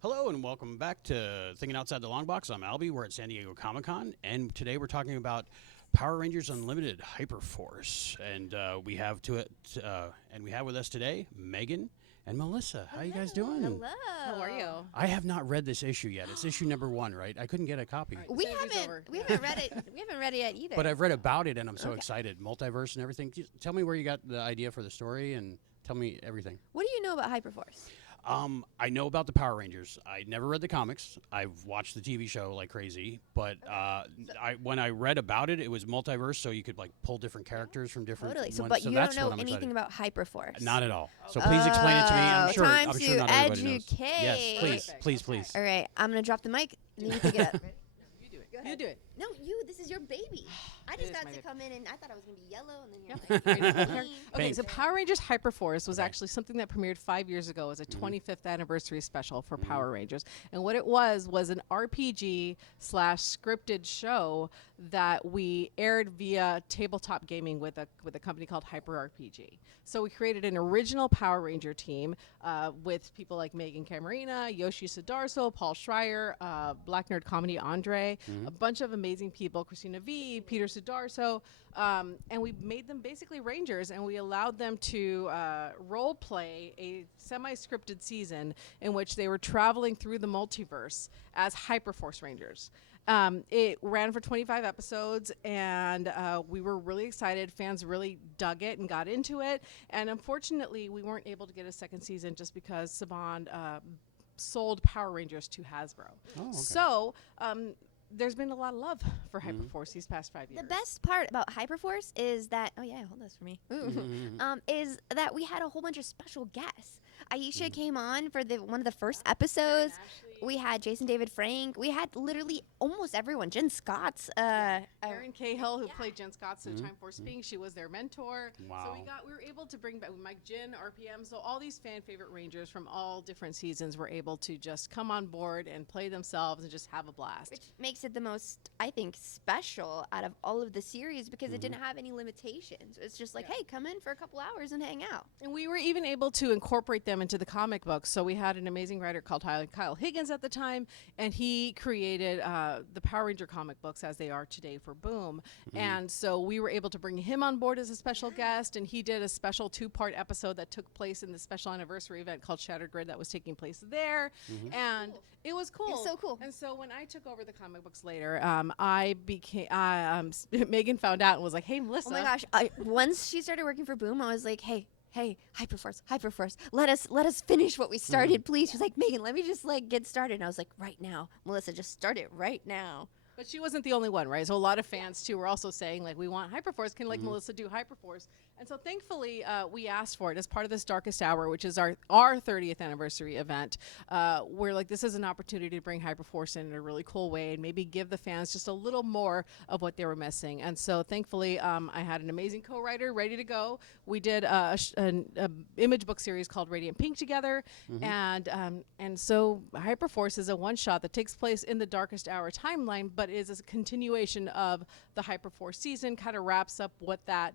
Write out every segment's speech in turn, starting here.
Hello and welcome back to Thinking Outside the Long Box. I'm Albie. We're at San Diego Comic-Con, and today we're talking about Power Rangers Unlimited Hyperforce. And we have with us today Megan and Melissa. How you guys doing? Hello. How are you? I have not read this issue yet. It's issue number 1, right? I couldn't get a copy. Right. We Interview's haven't over. we haven't read it. We haven't read it yet either. But I've read about it, and I'm so Okay. excited. Multiverse and everything. Tell me where you got the idea for the story, and tell me everything. What do you know about Hyperforce? I know about the Power Rangers. I never read the comics. I've watched the TV show like crazy, but when I read about it, it was multiverse, so you could like pull different characters from different. Totally. So, ones. but So you that's don't know what I'm anything excited. about Hyperforce. Not at all. So please explain it to me. I'm sure. Time I'm to sure not everybody knows. educate. Yes, please, Perfect. please, please. All right, I'm gonna drop the mic. And you pick it up. You do it. Go You ahead. do it. No, you. This is your baby. I It just is got my to baby. come in, and I thought I was gonna be yellow, and then you're Yep. like, Okay, Pink. so Power Rangers Hyperforce was Okay. actually something that premiered 5 years ago as a 25th anniversary special for Mhm. Power Rangers. And what it was an RPG / scripted show that we aired via tabletop gaming with a company called Hyper RPG. So we created an original Power Ranger team with people like Meghan Camarena, Yoshi Sudarso, Paul Schreier, Black Nerd Comedy Andre, a bunch of amazing people, Christina V, Peter Sudarso, and we made them basically Rangers, and we allowed them to role play a semi-scripted season in which they were traveling through the multiverse as Hyperforce Rangers. It ran for 25 episodes, and we were really excited. Fans really dug it and got into it. And unfortunately, we weren't able to get a second season just because Saban sold Power Rangers to Hasbro. Oh, okay. So there's been a lot of love for Hyperforce these past 5 years. The best part about Hyperforce is that hold this for me. Is that we had a whole bunch of special guests. Aisha came on for one of the first episodes. We had Jason David Frank. We had literally almost everyone. Jen Scott's. Erin Cahill, who yeah. played Jen Scott, so Time Force Pink, she was their mentor. Wow. So we were able to bring back Mike Jin, RPM. So all these fan favorite Rangers from all different seasons were able to just come on board and play themselves and just have a blast. Which makes it the most, I think, special out of all of the series because it didn't have any limitations. It's just like, hey, come in for a couple hours and hang out. And we were even able to incorporate them into the comic books. So we had an amazing writer called Kyle Higgins at the time, and he created the Power Ranger comic books as they are today for Boom. And so we were able to bring him on board as a special guest, and he did a special 2-part episode that took place in the special anniversary event called Shattered Grid that was taking place there. And it was cool. It was so cool. And so when I took over the comic books later, I became Megan found out and was like, "Hey, Melissa." Oh my gosh! Once she started working for Boom, I was like, hey, Hyperforce, let us finish what we started, please. She's like, Megan, let me just like get started. And I was like, right now, Melissa, just start it right now. But she wasn't the only one, right? So a lot of fans too were also saying like, we want Hyperforce. Can like Melissa do Hyperforce? And so thankfully we asked for it as part of this Darkest Hour, which is our 30th anniversary event. We're like, this is an opportunity to bring Hyperforce in a really cool way and maybe give the fans just a little more of what they were missing. And so thankfully I had an amazing co-writer ready to go. We did an image book series called Radiant Pink together. And so Hyperforce is a one-shot that takes place in the Darkest Hour timeline, but is a continuation of the Hyperforce season, kind of wraps up what that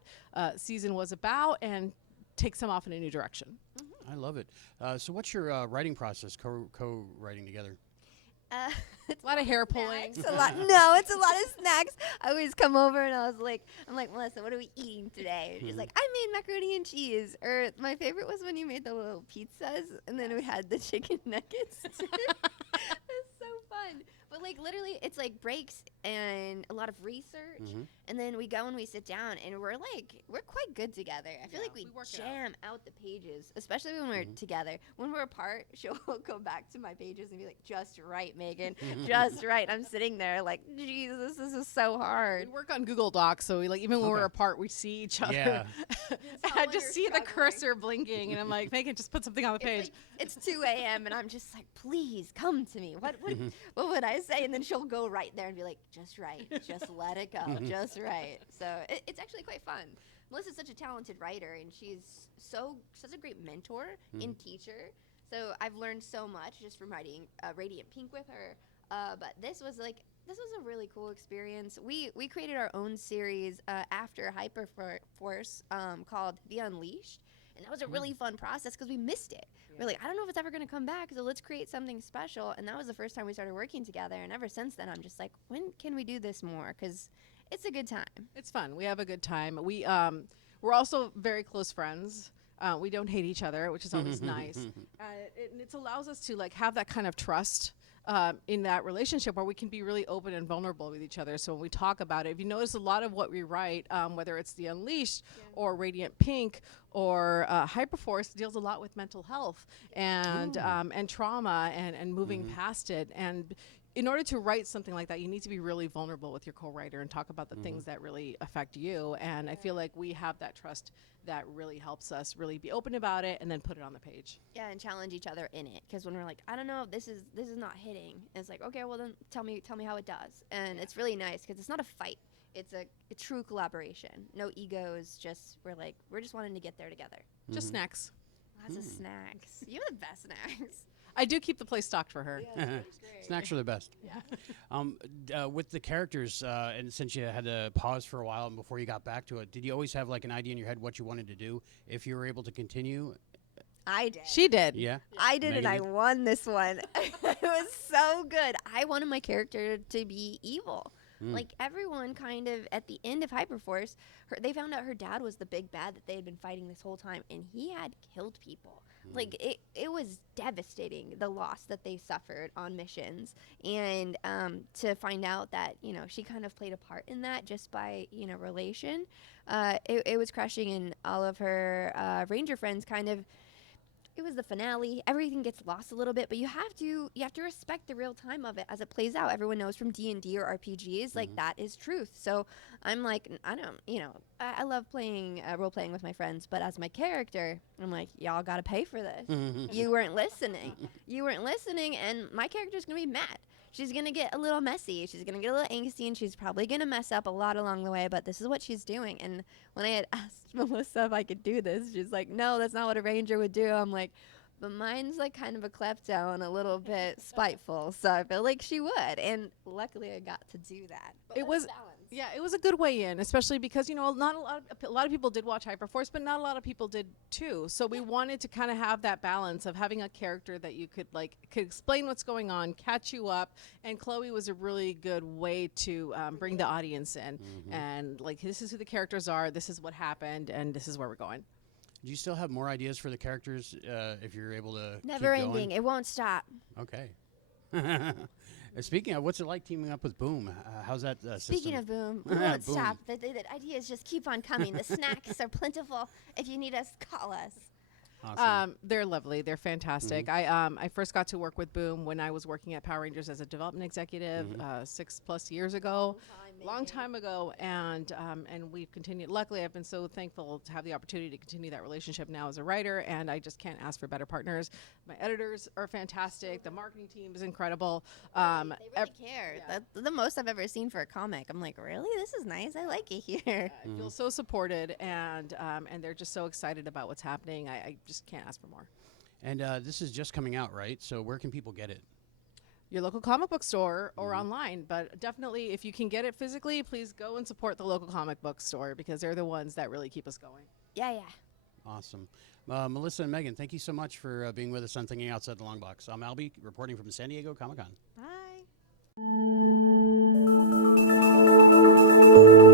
season was about and takes them off in a new direction. I love it. So what's your writing process, co-writing together? A lot of hair pulling. It's a lot. No, it's a lot of snacks. I always come over and I'm like, Melissa, what are we eating today? And she's like, I made macaroni and cheese. Or my favorite was when you made the little pizzas and then we had the chicken nuggets. It's so fun. But like literally, it's like breaks and a lot of research, and then we go and we sit down, and we're quite good together. I feel like we work it jam out the pages, especially when we're together. When we're apart, she'll go back to my pages and be like, "Just right, Megan, just right." I'm sitting there like, Jesus, this is so We hard. work on Google Docs, so we like even when we're Okay. apart, we see each other. Yeah. I just see the cursor blinking, and I'm like, Megan, just put something on the page. It's 2 a.m. and I'm just like, please come to me. What would I say? And then she'll go right there and be like, just right, just let it go, just right. So it's actually quite fun. Melissa's such a talented writer, and she's such a great mentor and teacher. So I've learned so much just from writing Radiant Pink with her. But this was a really cool experience. We created our own series after Hyperforce called The Unleashed. And that was a really fun process because we missed it. We're like, I don't know if it's ever going to come back, so let's create something special. And that was the first time we started working together. And ever since then, I'm just like, when can we do this more? Because it's a good time. It's fun. We have a good time. We're also very close friends. We don't hate each other, which is always nice. It allows us to like have that kind of trust in that relationship where we can be really open and vulnerable with each other. So when we talk about it, if you notice a lot of what we write, whether it's the Unleashed or Radiant Pink or Hyperforce, deals a lot with mental health and trauma and moving past it. And in order to write something like that, you need to be really vulnerable with your co-writer and talk about the things that really affect you. And I feel like we have that trust that really helps us really be open about it and then put it on the page. Yeah, and challenge each other in it. Because when we're like, I don't know, this is not hitting. And it's like, okay, well then tell me how it does. And it's really nice because it's not a fight. It's a true collaboration. No egos. Just we're just wanting to get there together. Just snacks. Lots of snacks. You have the best snacks. I do keep the place stocked for her. Snacks are the best. With the characters, and since you had to pause for a while and before you got back to it, did you always have like an idea in your head what you wanted to do if you were able to continue? I did. She did. Yeah. I did, and Megan I did? won this one. It was so good. I wanted my character to be evil. Like everyone kind of at the end of Hyperforce, they found out her dad was the big bad that they had been fighting this whole time, and he had killed people. Like it was devastating, the loss that they suffered on missions, and to find out that she kind of played a part in that just by relation, it was crushing, and all of her ranger friends kind of. It was the finale. Everything gets lost a little bit, but you have to respect the real time of it as it plays out. Everyone knows from D&D or RPGs, like that is truth. So I'm like, I love playing role playing with my friends, but as my character, I'm like, y'all got to pay for this. You weren't listening. And my character's gonna be mad. She's going to get a little messy. She's going to get a little angsty, and she's probably going to mess up a lot along the way, but this is what she's doing. And when I had asked Melissa if I could do this, she's like, no, that's not what a ranger would do. I'm like, but mine's like kind of a klepto and a little bit spiteful, so I feel like she would. And luckily I got to do that. But It was balance. Yeah, it was a good way in, especially because not a lot of people did watch Hyperforce, but not a lot of people did too. So we wanted to kind of have that balance of having a character that you could explain what's going on, catch you up, and Chloe was a really good way to bring the audience in and this is who the characters are, this is what happened, and this is where we're going. Do you still have more ideas for the characters if you're able to Never keep ending. going? It won't stop. Okay. Speaking of, what's it like teaming up with Boom? How's that Speaking system? of Boom, we won't Boom. stop. The ideas just keep on coming. The snacks are plentiful. If you need us, call us. Awesome. They're lovely. They're fantastic. I first got to work with Boom when I was working at Power Rangers as a development executive 6+ years ago. Long time ago, and we've continued. Luckily, I've been so thankful to have the opportunity to continue that relationship now as a writer, and I just can't ask for better partners. My editors are fantastic. The marketing team is incredible. They really care. That's the most I've ever seen for a comic. I'm like, really? This is nice. I like it here. I feel so supported, and they're just so excited about what's happening. I just can't ask for more. And this is just coming out, right? So where can people get it? Your local comic book store or online, but definitely if you can get it physically, please go and support the local comic book store because they're the ones that really keep us going. Yeah. Awesome. Melissa and Megan, thank you so much for being with us on Thinking Outside the Long Box. I'm Albie, reporting from San Diego Comic-Con. Bye.